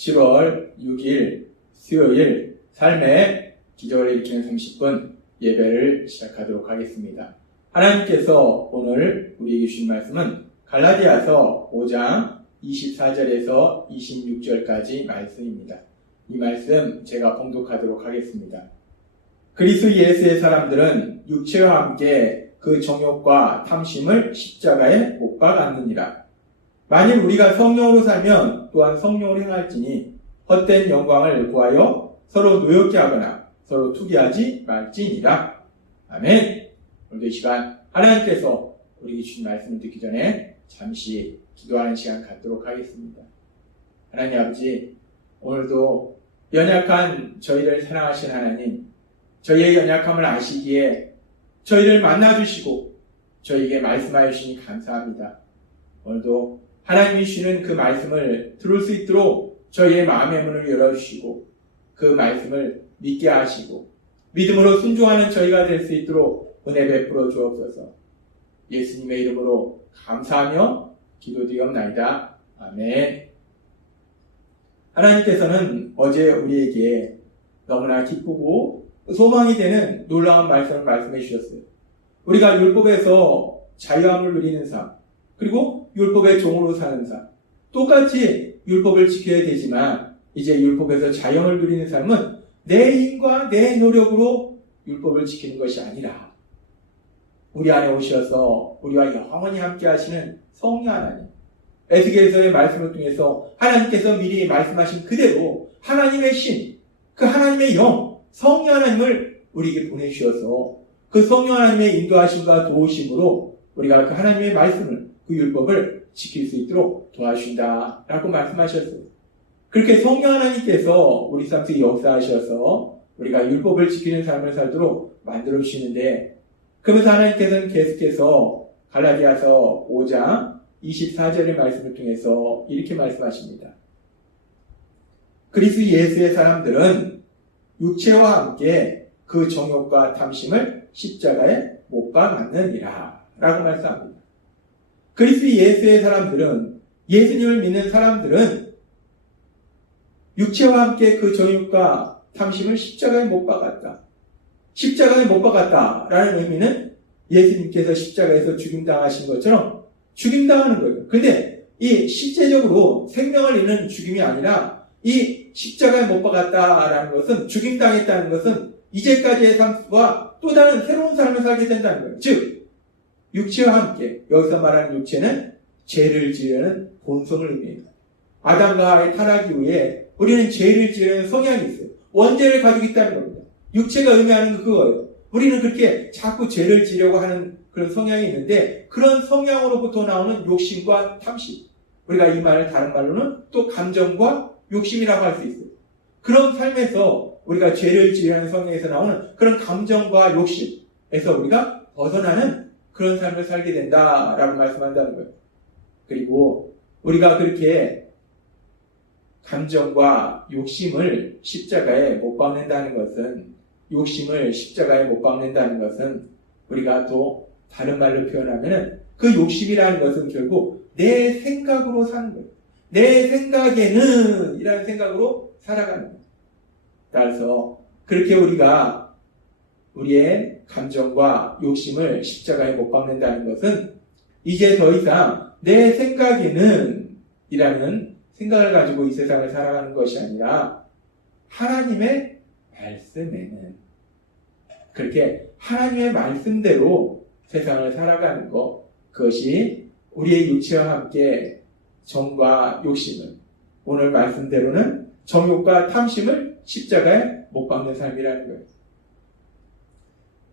7월 6일 수요일 삶의 기적을 일으키는 30분 예배를 시작하도록 하겠습니다. 하나님께서 오늘 우리에게 주신 말씀은 갈라디아서 5장 24절에서 26절까지 말씀입니다. 이 말씀 제가 봉독하도록 하겠습니다. 그리스도 예수의 사람들은 육체와 함께 그 정욕과 탐심을 십자가에 못 박았느니라. 만일 우리가 성령으로 살면 또한 성령으로 행할지니 헛된 영광을 구하여 서로 노엽게 하거나 서로 투기하지 말지니라. 아멘. 오늘도 이 시간 하나님께서 우리에게 주신 말씀을 듣기 전에 잠시 기도하는 시간 갖도록 하겠습니다. 하나님 아버지, 오늘도 연약한 저희를 사랑하신 하나님, 저희의 연약함을 아시기에 저희를 만나주시고 저희에게 말씀하여 주시니 감사합니다. 오늘도 하나님이 주시는 그 말씀을 들을 수 있도록 저희의 마음의 문을 열어주시고 그 말씀을 믿게 하시고 믿음으로 순종하는 저희가 될 수 있도록 은혜 베풀어 주옵소서. 예수님의 이름으로 감사하며 기도드리옵나이다. 아멘. 하나님께서는 어제 우리에게 너무나 기쁘고 소망이 되는 놀라운 말씀을 말씀해 주셨어요. 우리가 율법에서 자유함을 누리는 삶, 그리고 율법의 종으로 사는 삶, 똑같이 율법을 지켜야 되지만 이제 율법에서 자유함을 누리는 삶은 내 힘과 내 노력으로 율법을 지키는 것이 아니라 우리 안에 오셔서 우리와 영원히 함께 하시는 성령 하나님, 에스겔서의 말씀을 통해서 하나님께서 미리 말씀하신 그대로 하나님의 신, 그 하나님의 영, 성령 하나님을 우리에게 보내주셔서 그 성령 하나님의 인도하심과 도우심으로 우리가 그 하나님의 말씀을, 그 율법을 지킬 수 있도록 도와주신다 라고 말씀하셨어요. 그렇게 성령 하나님께서 우리 삶 속에 역사하셔서 우리가 율법을 지키는 삶을 살도록 만들어주시는데, 그러면서 하나님께서는 계속해서 갈라디아서 5장 24절의 말씀을 통해서 이렇게 말씀하십니다. 그리스도 예수의 사람들은 육체와 함께 그 정욕과 탐심을 십자가에 못 박았느니라 라고 말씀합니다. 그리스도 예수의 사람들은, 예수님을 믿는 사람들은 육체와 함께 그 정욕과 탐심을 십자가에 못 박았다. 십자가에 못 박았다라는 의미는 예수님께서 십자가에서 죽임당하신 것처럼 죽임당하는 거예요. 근데 이 실제적으로 생명을 잃는 죽임이 아니라 이 십자가에 못 박았다라는 것은, 죽임당했다는 것은 이제까지의 삶과 또 다른 새로운 삶을 살게 된다는 거예요. 즉 육체와 함께, 여기서 말하는 육체는 죄를 지으려는 본성을 의미합니다. 아담과 하와의 타락 이후에 우리는 죄를 지으려는 성향이 있어요. 원죄를 가지고 있다는 겁니다. 육체가 의미하는 건 그거예요. 우리는 그렇게 자꾸 죄를 지으려고 하는 그런 성향이 있는데, 그런 성향으로부터 나오는 욕심과 탐심, 우리가 이 말을 다른 말로는 또 감정과 욕심이라고 할 수 있어요. 그런 삶에서 우리가 죄를 지으려는 성향에서 나오는 그런 감정과 욕심에서 우리가 벗어나는 그런 삶을 살게 된다라고 말씀한다는 거예요. 그리고 우리가 그렇게 감정과 욕심을 십자가에 못 박는다는 것은, 욕심을 십자가에 못 박는다는 것은 우리가 또 다른 말로 표현하면 그 욕심이라는 것은 결국 내 생각으로 사는 거예요. 내 생각에는 이라는 생각으로 살아가는 거예요. 따라서 그렇게 우리가 우리의 감정과 욕심을 십자가에 못 박는다는 것은 이제 더 이상 내 생각에는 이라는 생각을 가지고 이 세상을 살아가는 것이 아니라 하나님의 말씀에는, 그렇게 하나님의 말씀대로 세상을 살아가는 것, 그것이 우리의 육체와 함께 정과 욕심을, 오늘 말씀대로는 정욕과 탐심을 십자가에 못 박는 삶이라는 거예요.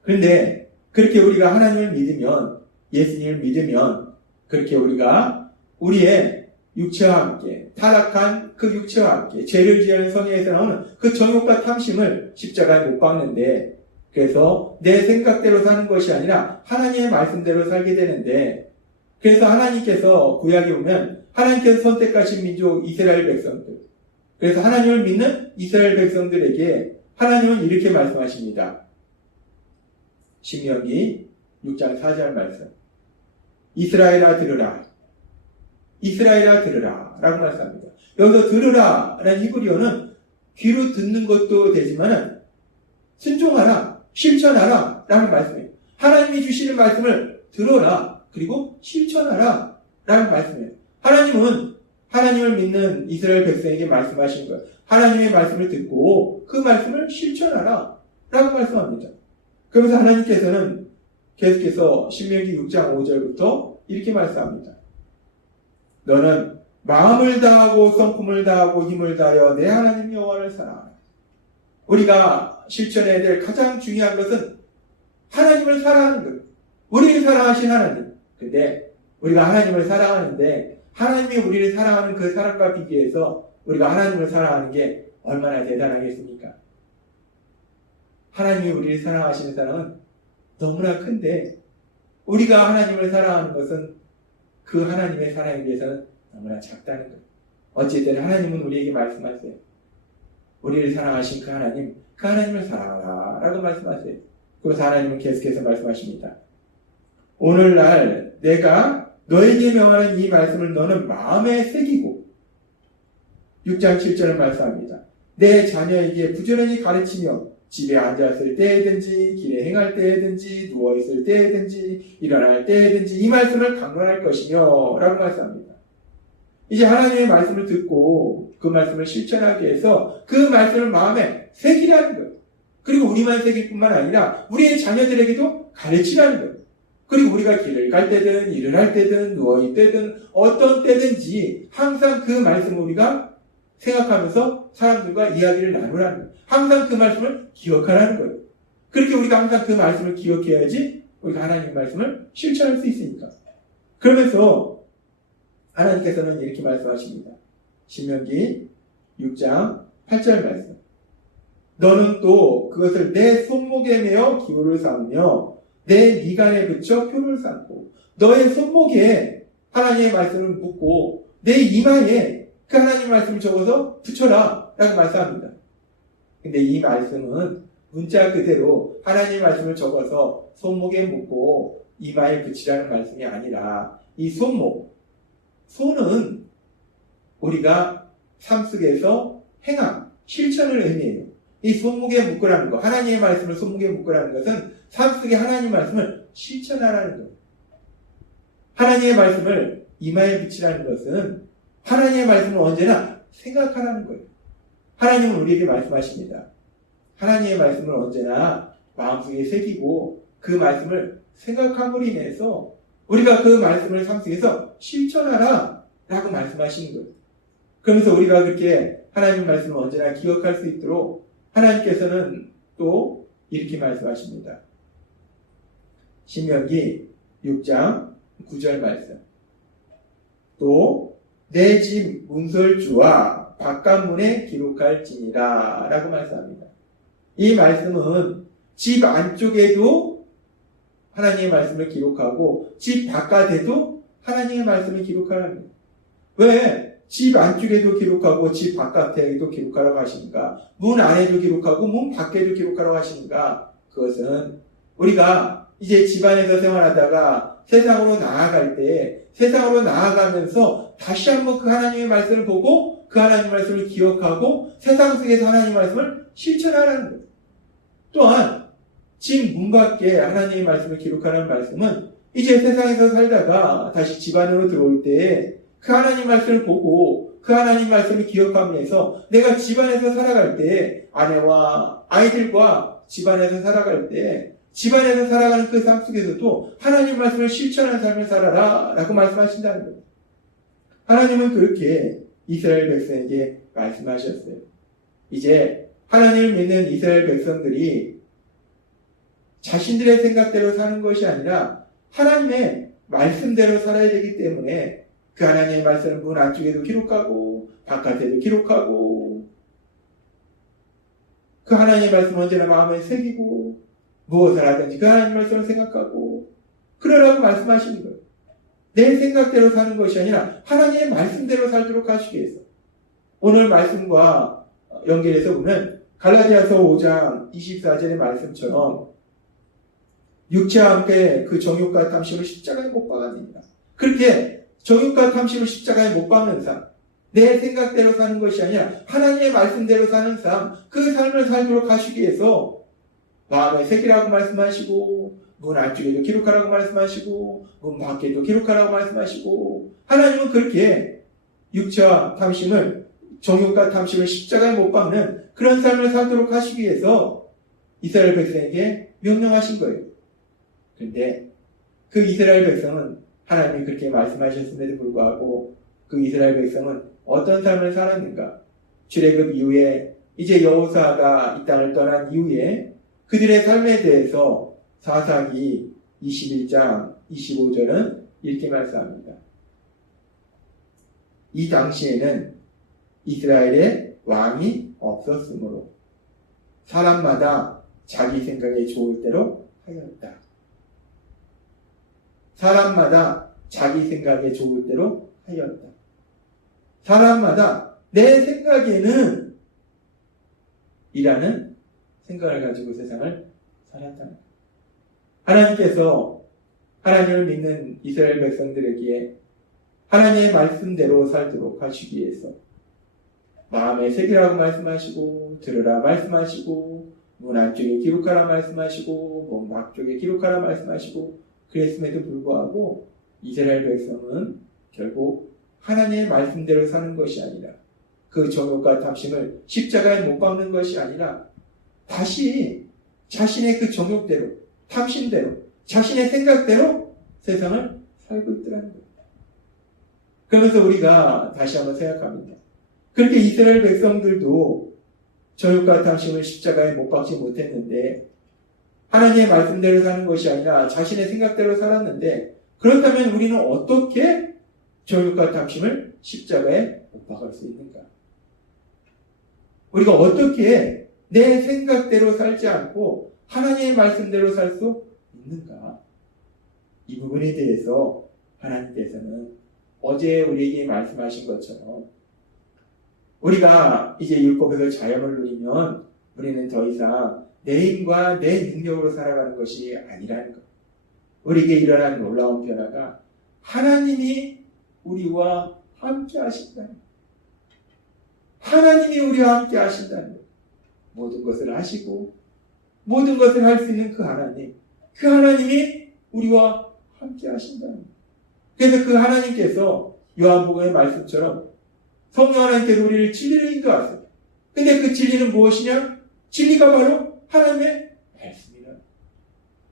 그런데 그렇게 우리가 하나님을 믿으면, 예수님을 믿으면, 그렇게 우리가 우리의 육체와 함께, 타락한 그 육체와 함께 죄를 지으는 성향에서 나오는 그 정욕과 탐심을 십자가에 못 박는데, 그래서 내 생각대로 사는 것이 아니라 하나님의 말씀대로 살게 되는데, 그래서 하나님께서 구약에 보면 하나님께서 선택하신 민족 이스라엘 백성들, 그래서 하나님을 믿는 이스라엘 백성들에게 하나님은 이렇게 말씀하십니다. 신명기 6장 4절 말씀. 이스라엘아 들으라. 이스라엘아 들으라 라고 말씀합니다. 여기서 들으라 라는 히브리어는 귀로 듣는 것도 되지만 순종하라, 실천하라 라는 말씀이에요. 하나님이 주시는 말씀을 들어라, 그리고 실천하라 라는 말씀이에요. 하나님은 하나님을 믿는 이스라엘 백성에게 말씀하시는 거예요. 하나님의 말씀을 듣고 그 말씀을 실천하라 라고 말씀합니다. 그러면서 하나님께서는 계속해서 신명기 6장 5절부터 이렇게 말씀합니다. 너는 마음을 다하고 성품을 다하고 힘을 다하여 내 하나님 여호와를 사랑하라. 우리가 실천해야 될 가장 중요한 것은 하나님을 사랑하는 것. 우리를 사랑하신 하나님. 근데 우리가 하나님을 사랑하는데 하나님이 우리를 사랑하는 그 사랑과 비교해서 우리가 하나님을 사랑하는 게 얼마나 대단하겠습니까? 하나님이 우리를 사랑하시는 사랑은 너무나 큰데 우리가 하나님을 사랑하는 것은 그 하나님의 사랑에 비해서는 너무나 작다는 거예요. 어쨌든 하나님은 우리에게 말씀하세요. 우리를 사랑하신 그 하나님을 사랑하라 라고 말씀하세요. 그래서 하나님은 계속해서 말씀하십니다. 오늘날 내가 너에게 명하는 이 말씀을 너는 마음에 새기고 6장 7절을 말씀합니다. 내 자녀에게 부지런히 가르치며 집에 앉았을 때든지 길에 행할 때든지 누워있을 때든지 일어날 때든지 이 말씀을 강론할 것이며 라고 말씀합니다. 이제 하나님의 말씀을 듣고 그 말씀을 실천하기 위해서 그 말씀을 마음에 새기라는 거예요. 그리고 우리만 새길 뿐만 아니라 우리의 자녀들에게도 가르치라는 거예요. 그리고 우리가 길을 갈 때든 일을 할 때든 누워있때든 어떤 때든지 항상 그 말씀을 우리가 생각하면서 사람들과 이야기를 나누라는 거예요. 항상 그 말씀을 기억하라는 거예요. 그렇게 우리가 항상 그 말씀을 기억해야지 우리가 하나님의 말씀을 실천할 수 있으니까. 그러면서 하나님께서는 이렇게 말씀하십니다. 신명기 6장 8절 말씀. 너는 또 그것을 내 손목에 매어 기호를 삼으며 내 미간에 붙여 표를 삼고 너의 손목에 하나님의 말씀을 묻고 내 이마에 그 하나님의 말씀을 적어서 붙여라 라고 말씀합니다. 근데 이 말씀은 문자 그대로 하나님의 말씀을 적어서 손목에 묻고 이마에 붙이라는 말씀이 아니라 이 손은 우리가 삶 속에서 행함, 실천을 의미해요. 이 손목에 묶으라는 것, 하나님의 말씀을 손목에 묶으라는 것은 삶 속에 하나님의 말씀을 실천하라는 거예요. 하나님의 말씀을 이마에 붙이라는 것은 하나님의 말씀을 언제나 생각하라는 거예요. 하나님은 우리에게 말씀하십니다. 하나님의 말씀을 언제나 마음속에 새기고 그 말씀을 생각함으로 인해서 우리가 그 말씀을 삶 속에서 실천하라 라고 말씀하시는 거예요. 그러면서 우리가 그렇게 하나님의 말씀을 언제나 기억할 수 있도록 하나님께서는 또 이렇게 말씀하십니다. 신명기 6장 9절 말씀. 또 내 집 문설주와 바깥문에 기록할지니라 라고 말씀합니다. 이 말씀은 집 안쪽에도 하나님의 말씀을 기록하고 집 바깥에도 하나님의 말씀을 기록하랍니다. 왜? 집 안쪽에도 기록하고 집 바깥에도 기록하라고 하십니까? 문 안에도 기록하고 문 밖에도 기록하라고 하십니까? 그것은 우리가 이제 집안에서 생활하다가 세상으로 나아갈 때 세상으로 나아가면서 다시 한번 그 하나님의 말씀을 보고 그 하나님의 말씀을 기억하고 세상 속에서 하나님의 말씀을 실천하라는 거예요. 또한 집 문 밖에 하나님의 말씀을 기록하라는 말씀은 이제 세상에서 살다가 다시 집 안으로 들어올 때 그 하나님 말씀을 보고 그 하나님 말씀을 기억하면서 내가 집안에서 살아갈 때 아내와 아이들과 집안에서 살아갈 때 집안에서 살아가는 그 삶 속에서도 하나님 말씀을 실천하는 삶을 살아라 라고 말씀하신다는 거예요. 하나님은 그렇게 이스라엘 백성에게 말씀하셨어요. 이제 하나님을 믿는 이스라엘 백성들이 자신들의 생각대로 사는 것이 아니라 하나님의 말씀대로 살아야 되기 때문에 그 하나님의 말씀을 문 안쪽에도 기록하고 바깥에도 기록하고 그 하나님의 말씀을 언제나 마음에 새기고 무엇을 하든지 그 하나님의 말씀을 생각하고 그러라고 말씀하시는 거예요. 내 생각대로 사는 것이 아니라 하나님의 말씀대로 살도록 하시기 위해서. 오늘 말씀과 연결해서 보면 갈라디아서 5장 24절의 말씀처럼 육체와 함께 그 정욕과 탐심을 십자가에 못 박았느니라. 그렇게 정욕과 탐심을 십자가에 못 박는 삶, 내 생각대로 사는 것이 아니라 하나님의 말씀대로 사는 삶, 그 삶을 살도록 하시기 위해서 마음에 새기라고 말씀하시고 문 안쪽에도 기록하라고 말씀하시고 문 밖에도 기록하라고 말씀하시고 하나님은 그렇게 육체와 탐심을 정욕과 탐심을 십자가에 못 박는 그런 삶을 살도록 하시기 위해서 이스라엘 백성에게 명령하신 거예요. 그런데 그 이스라엘 백성은 하나님이 그렇게 말씀하셨음에도 불구하고 그 이스라엘 백성은 어떤 삶을 살았는가? 출애굽 이후에 이제 여호수아가 이 땅을 떠난 이후에 그들의 삶에 대해서 사사기 21장 25절은 이렇게 말씀합니다. 이 당시에는 이스라엘에 왕이 없었으므로 사람마다 자기 생각에 좋을 대로 하였다. 사람마다 자기 생각에 좋을 대로 하였다. 사람마다 내 생각에는 이라는 생각을 가지고 세상을 살았다는 거예요. 하나님께서 하나님을 믿는 이스라엘 백성들에게 하나님의 말씀대로 살도록 하시기 위해서 마음에 새기라고 말씀하시고 들으라 말씀하시고 문 안쪽에 기록하라 말씀하시고 문 밖쪽에 기록하라 말씀하시고 그랬음에도 불구하고 이스라엘 백성은 결국 하나님의 말씀대로 사는 것이 아니라 그 정욕과 탐심을 십자가에 못 박는 것이 아니라 다시 자신의 그 정욕대로 탐심대로 자신의 생각대로 세상을 살고 있더라는 거예요. 그러면서 우리가 다시 한번 생각합니다. 그렇게 이스라엘 백성들도 정욕과 탐심을 십자가에 못 박지 못했는데 하나님의 말씀대로 사는 것이 아니라 자신의 생각대로 살았는데 그렇다면 우리는 어떻게 정욕과 탐심을 십자가에 못 박을 수 있는가? 우리가 어떻게 내 생각대로 살지 않고 하나님의 말씀대로 살 수 있는가? 이 부분에 대해서 하나님께서는 어제 우리에게 말씀하신 것처럼 우리가 이제 율법에서 자유를 누리면 우리는 더 이상 내 힘과 내 능력으로 살아가는 것이 아니라는 것. 우리에게 일어난 놀라운 변화가 하나님이 우리와 함께 하신다는 것. 하나님이 우리와 함께 하신다는 것. 모든 것을 하시고 모든 것을 할 수 있는 그 하나님, 그 하나님이 우리와 함께 하신다는 것. 그래서 그 하나님께서 요한복음의 말씀처럼 성령 하나님께서 우리를 진리로 인도하세요. 근데 그 진리는 무엇이냐? 진리가 바로 하나님의 말씀이라.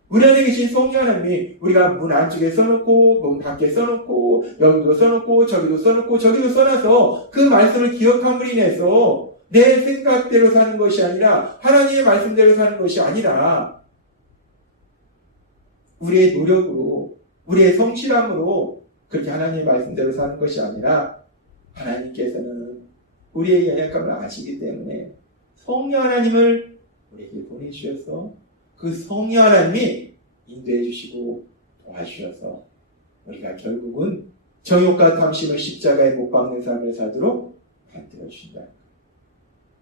우리 안에 계신 성령 하나님이 우리가 문 안쪽에 써놓고 문 밖에 써놓고 여기도 써놓고 저기도 써놓고 저기도 써놔서 그 말씀을 기억함으로 인해서 내 생각대로 사는 것이 아니라 하나님의 말씀대로 사는 것이 아니라 우리의 노력으로 우리의 성실함으로 그렇게 하나님의 말씀대로 사는 것이 아니라 하나님께서는 우리의 연약함을 아시기 때문에 성령 하나님을 우리에게 보내주셔서 그 성령 하나님이 인도해 주시고 도와주셔서 우리가 결국은 정욕과 탐심을 십자가에 못 박는 삶을 살도록 만들어 주신다.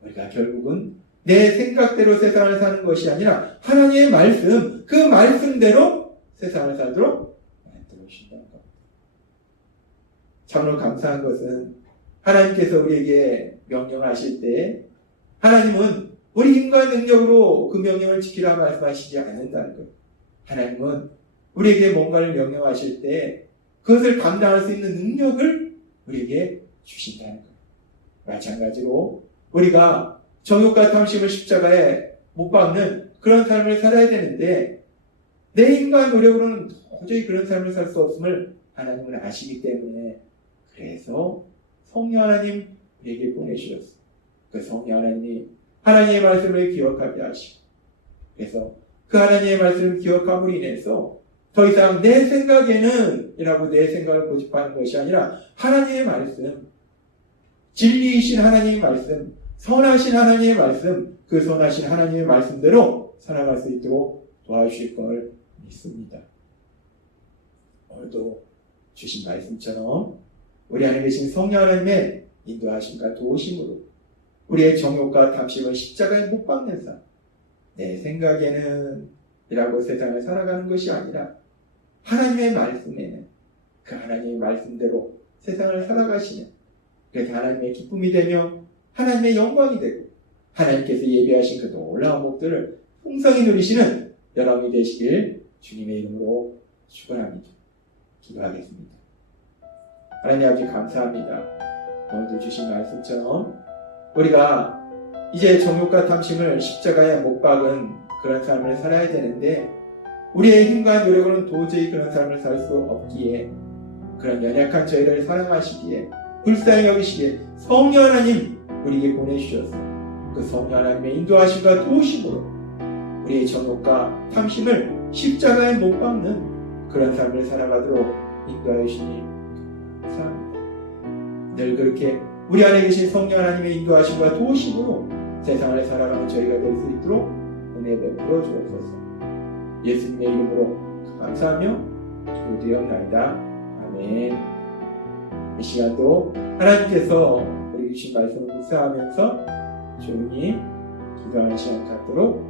우리가 결국은 내 생각대로 세상을 사는 것이 아니라 하나님의 말씀, 그 말씀대로 세상을 살도록 만들어 주신다는 것. 참으로 감사한 것은 하나님께서 우리에게 명령하실 때 하나님은 우리 힘과 능력으로 그 명령을 지키라 말씀하시지 않는다는 것. 하나님은 우리에게 뭔가를 명령하실 때 그것을 감당할 수 있는 능력을 우리에게 주신다는 것. 마찬가지로 우리가 정욕과 탐심을 십자가에 못 박는 그런 삶을 살아야 되는데 내 힘과 노력으로는 도저히 그런 삶을 살 수 없음을 하나님은 아시기 때문에 그래서 성령 하나님 우리에게 보내주셨어요. 그 성령 하나님이 하나님의 말씀을 기억하게 하시고 그래서 그 하나님의 말씀을 기억함으로 인해서 더 이상 내 생각에는 이라고 내 생각을 고집하는 것이 아니라 하나님의 말씀, 진리이신 하나님의 말씀, 선하신 하나님의 말씀, 그 선하신 하나님의 말씀대로 살아갈 수 있도록 도와주실 걸 믿습니다. 오늘도 주신 말씀처럼 우리 안에 계신 성령 하나님의 인도하심과 도우심으로 우리의 정욕과 탐심을 십자가에 못 박는 삶, 내 생각에는 이라고 세상을 살아가는 것이 아니라 하나님의 말씀에는 그 하나님의 말씀대로 세상을 살아가시는 그래서 하나님의 기쁨이 되며 하나님의 영광이 되고 하나님께서 예비하신 그 놀라운 복들을 풍성히 누리시는 여러분이 되시길 주님의 이름으로 축원합니다. 기도하겠습니다. 하나님 아버지 감사합니다. 오늘도 주신 말씀처럼 우리가 이제 정욕과 탐심을 십자가에 못 박은 그런 삶을 살아야 되는데 우리의 힘과 노력으로는 도저히 그런 삶을 살 수 없기에 그런 연약한 저희를 사랑하시기에 불쌍히 여기시기에 성령 하나님 우리에게 보내주셨어. 그 성령 하나님의 인도하심과 도우심으로 우리의 정욕과 탐심을 십자가에 못 박는 그런 삶을 살아가도록 인도하여 주시니 감사합니다. 늘 그렇게 우리 안에 계신 성령 하나님의 인도하심과 도우심으로 세상을 살아가는 저희가 될 수 있도록 은혜 베풀어 주옵소서. 예수님의 이름으로 감사하며 기도드리옵나이다. 아멘. 이 시간도 하나님께서 우리 주신 말씀을 묵상하면서 조용히 기도하는 시간 갖도록